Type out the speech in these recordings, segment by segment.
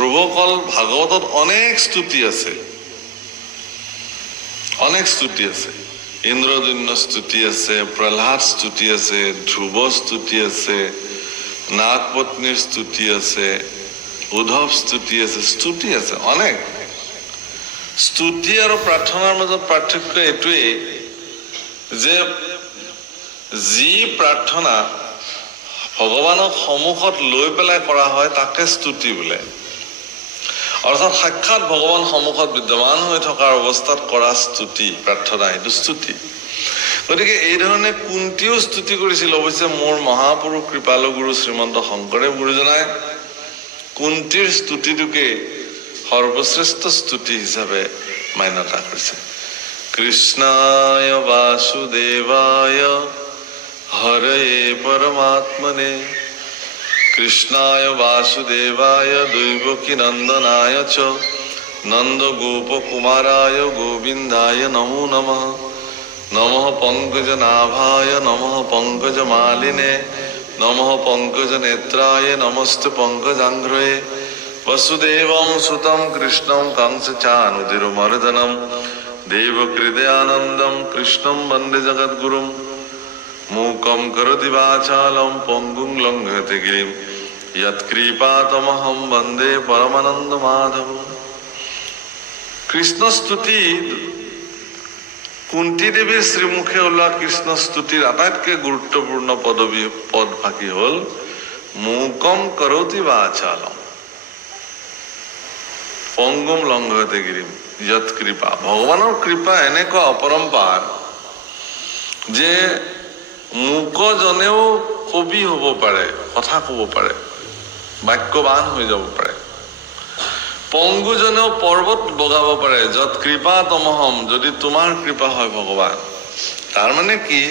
প্ৰভুসকল ভাগৱতত অনেক স্তুতি আছে, অনেক স্তুতি আছে। ইন্দ্ৰজন্য স্তুতি আছে, প্ৰহ্লাদ স্তুতি আছে, ধ্ৰুৱ স্তুতি আছে, নাগপত্নীৰ স্তুতি আছে, উদ্ধৱ স্তুতি আছে, স্তুতি আছে অনেক। স্তুতি আৰু প্ৰাৰ্থনাৰ মাজত পাৰ্থক্য এইটোৱেই যে যি প্ৰাৰ্থনা ভগৱানক সন্মুখত লৈ পেলাই কৰা হয় তাকে স্তুতি বোলে। অৰ্থাৎ সাক্ষাৎ ভগৱান সন্মুখত বিদ্যমান হৈ থকাৰ অৱস্থাত কৰা স্তুতি প্ৰাৰ্থনা, এইটো স্তুতি। গতিকে এই ধৰণে কুন্তীও স্তুতি কৰিছিল। অৱশ্যে মোৰ মহাপুৰুষ কৃপালু গুৰু শ্ৰীমন্ত শংকৰদেৱ গুৰুজনাই কুন্তীৰ স্তুতিটোকে সৰ্বশ্ৰেষ্ঠ স্তুতি হিচাপে মান্যতা কৰিছে। কৃষ্ণায় বাসুদেৱায় হৰয়ে পৰমাত্মনে, কৃষ্ণায় বাসুদেৱায় দৈবকী নন্দনায় চ নন্দ গোপ কুমারায় গোবিন্দায় নমো নমঃ। নমঃ পঙ্কজ নাভায় নমঃ পঙ্কজ মালিনে নমঃ পঙ্কজ নেত্রায় নমস্তে পঙ্কজাঙ্ঘ্রয়ে। वसुदेवं सुतं कृष्णं कंसचानुतिरुमर्दनं देवकृदयानन्दं कृष्णं वन्दे जगद्गुरुं। मूकं करोति वाचालं पङ्गुं लङ्घयति गिरिं यत्कृपातमहं वन्दे परमानन्दमाधवम्। কৃষ্ণ স্তুতি কুন্তী দেৱীৰ শ্ৰীমুখে ওলোৱা কৃষ্ণ স্তুতিৰ আটাইতকৈ গুৰুত্বপূৰ্ণ পদভাগী হ'ল মূকম কৰতি বাচালম পংগুম লংঘয়তে গিৰিম যৎ কৃপা। ভগৱানৰ কৃপা এনেকুৱা অপৰম্পাৰ যে মূকজনেও কবি হ'ব পাৰে, কথা ক'ব পাৰে, বাক্যবান হৈ যাব পাৰে। পংগুজনেও পৰ্বত বগাব পাৰে, যত কৃপা তমহম, যদি তোমাৰ কৃপা হয় ভগৱান। তাৰমানে কি,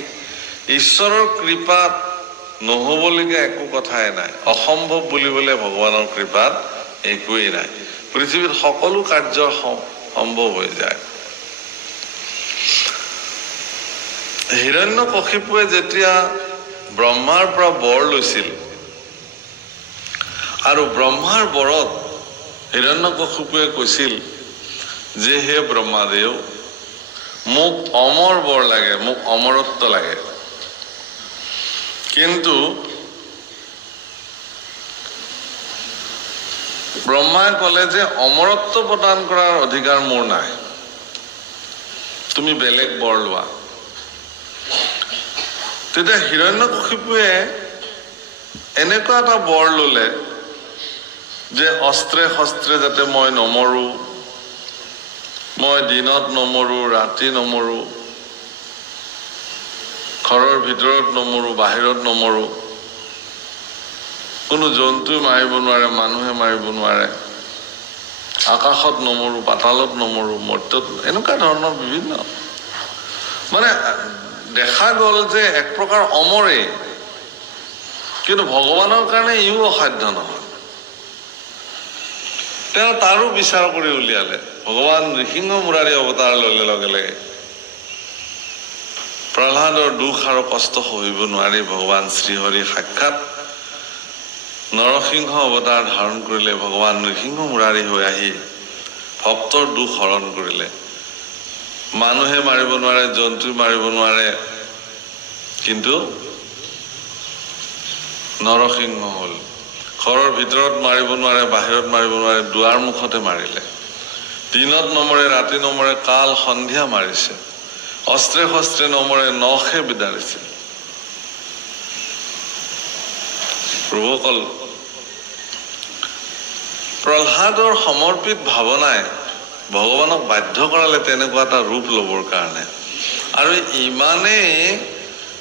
ঈশ্বৰৰ কৃপাত নহ'বলগীয়া একো কথাই নাই, অসম্ভৱ বুলিবলৈ ভগৱানৰ কৃপাত একোৱেই নাই। পৃথিৱীত সকলো কাৰ্য সম্ভৱ হৈ যায়। হিৰণ্যকশিপুৱে যেতিয়া ব্ৰহ্মাৰ পৰা বৰ লৈছিল আৰু ব্ৰহ্মাৰ বৰত হিৰণ্যকশিপুৱে কৈছিল যে হে ব্ৰহ্মাদেৱ, মোক অমৰ বৰ লাগে, মোক অমৰত্ব লাগে। কিন্তু ব্ৰহ্মাই ক'লে যে অমৰত্ব প্ৰদান কৰাৰ অধিকাৰ মোৰ নাই, তুমি বেলেগ বৰ লোৱা। তেতিয়া হিৰণ্যকশিপুৱে এনেকুৱা এটা বৰ ল'লে যে অস্ত্ৰে শস্ত্ৰে যাতে মই নমৰো, মই দিনত নমৰো, ৰাতি নমৰো, ঘৰৰ ভিতৰত নমৰো, বাহিৰত নমৰো, কোনো জন্তুৱে মাৰিব নোৱাৰে, মানুহে মাৰিব নোৱাৰে, আকাশত নমৰো, পাতালত নমৰো, মৰ্ত্যত, এনেকুৱা ধৰণৰ বিভিন্ন। মানে দেখা গ'ল যে এক প্ৰকাৰ অমৰেই, কিন্তু ভগৱানৰ কাৰণে ইও অসাধ্য নহয়। তেওঁ তাৰো বিচাৰ কৰি উলিয়ালে। ভগৱান নৃসিংহ মুৰাৰী অৱতাৰ ল'লে লগে লগে প্ৰহ্লাদৰ দুখ আৰু কষ্ট সহিব নোৱাৰি ভগৱান শ্ৰীহৰি সাক্ষাৎ নৰসিংহ অৱতাৰ ধাৰণ কৰিলে। ভগৱান নৃসিংহ মুৰাৰী হৈ আহি ভক্তৰ দুখ হৰণ কৰিলে। মানুহে মাৰিব নোৱাৰে, জন্তুৱে মাৰিব নোৱাৰে, কিন্তু নৰসিংহ হ'ল। ঘৰৰ ভিতৰত মাৰিব নোৱাৰে, বাহিৰত মাৰিব নোৱাৰে, দুৱাৰ মুখতে মাৰিলে। দিনত নমৰে, ৰাতি নমৰে, কাল সন্ধিয়া মাৰিছে। অস্ত্ৰে শস্ত্ৰে নমৰে, নখে বিদাৰিছে। প্ৰভুসকল, প্ৰহ্লাদৰ সমৰ্পিত ভাৱনাই ভগৱানক বাধ্য কৰালে তেনেকুৱা এটা ৰূপ ল'বৰ কাৰণে। আৰু ইমানেই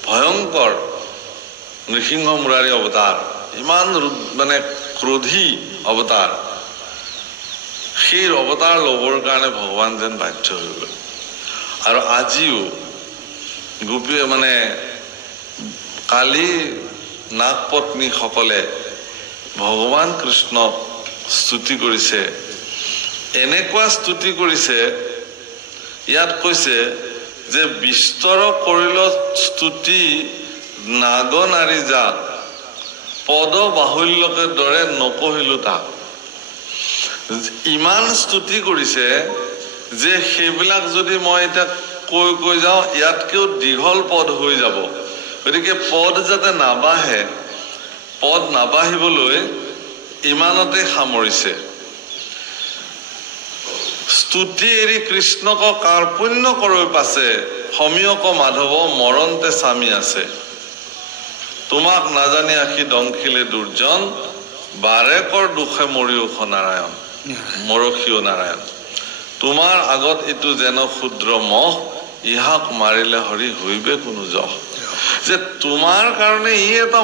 ভয়ংকৰ নৃসিংহ মুৰাৰী অৱতাৰ, ইমান মানে ক্ৰোধী অৱতাৰ, সেই অৱতাৰ ল'বৰ কাৰণে ভগৱান যেন বাধ্য হৈ গ'ল। আৰু আজিও মানে কালি নাগপত্নীসকলে ভগৱান কৃষ্ণক স্তুতি কৰিছে। এনেকুৱা স্তুতি কৰিছে, ইয়াত কৈছে যে বিস্তৰ কৰিল স্তুতি নাগ নাৰী যাক, পদ বাহুল্যকে দৰে নকহিলো তাক। ইমান স্তুতি কৰিছে যে সেইবিলাক যদি মই এতিয়া কৈ কৈ যাওঁ ইয়াতকেও দীঘল পদ হৈ যাব। গতিকে পদ যাতে নাবাঢ়ে, পদ নাবাঢ়িবলৈ ইমানতে সামৰিছে। স্তুতি এৰি কৃষ্ণক কাৰ্পণ্য কৰৈ পাছে, সমীয়ক মাধৱ মৰণতে স্বামী আছে। তোমাক নাজানি আখি দংখিলে দুৰ্জন, বাৰেকৰ দুখে মৰিওখ নাৰায়ণ, মৰসীয় নাৰায়ণ। তোমাৰ আগত এইটো যেন ক্ষুদ্ৰ মহ, ইহাক মাৰিলে হৰি হৈবে কোনো যশ। যে তোমাৰ কাৰণে ই এটা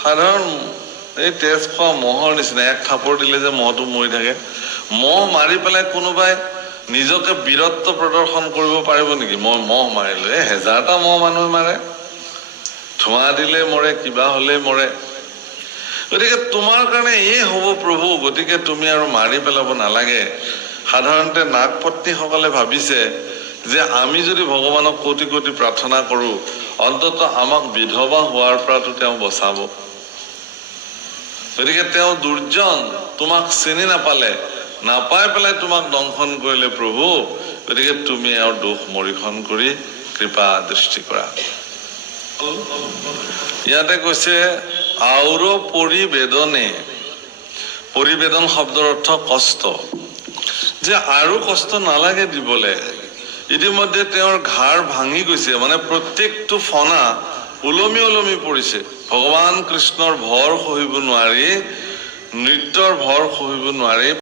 সাধাৰণ এই তেজ খোৱা মহৰ নিচিনা, এক থাপৰ দিলে যে মহটো মৰি থাকে। মহ মাৰি পেলাই কোনোবাই নিজকে বীৰত্ব প্ৰদৰ্শন কৰিব পাৰিব নেকি? মই মহ মাৰিলো, হেজাৰটা মহ মানুহে মাৰে, ধোঁৱা দিলে মৰে, কিবা হলে মৰে। গতিকে তোমাৰ কাৰণে এই হ'ব প্ৰভু, গতিকে তুমি আৰু মাৰি পেলাব নালাগে। সাধাৰণতে নাগ পত্নীসকলে ভাবিছে যে আমি যদি ভগৱানক কোটি কোটি প্ৰাৰ্থনা কৰো, অন্ততঃ আমাক বিধৱা হোৱাৰ পৰাতো তেওঁ বচাব। গতিকে তেওঁ দুৰ্জন, তোমাক চিনি নাপালে, নাপাই পেলাই তোমাক দংশন কৰিলে প্ৰভু, গতিকে তুমি আৰু দুখ মৰিখন কৰি কৃপা দৃষ্টি কৰা। ইয়াতে কৈছে আউৰ পৰিবেদনে, পৰিবেদন শব্দৰ অৰ্থ কষ্ট, যে আৰু কষ্ট নালাগে দিবলে। ইতিমধ্যে তেওঁৰ ঘাৰ ভাঙি গৈছে, মানে প্ৰত্যেকটো ফনা ওলমি ওলমি পৰিছে। ভগৱান কৃষ্ণৰ ভৰ সহিব নোৱাৰি, নৃত্যৰ ভৰ সহিব নোৱাৰি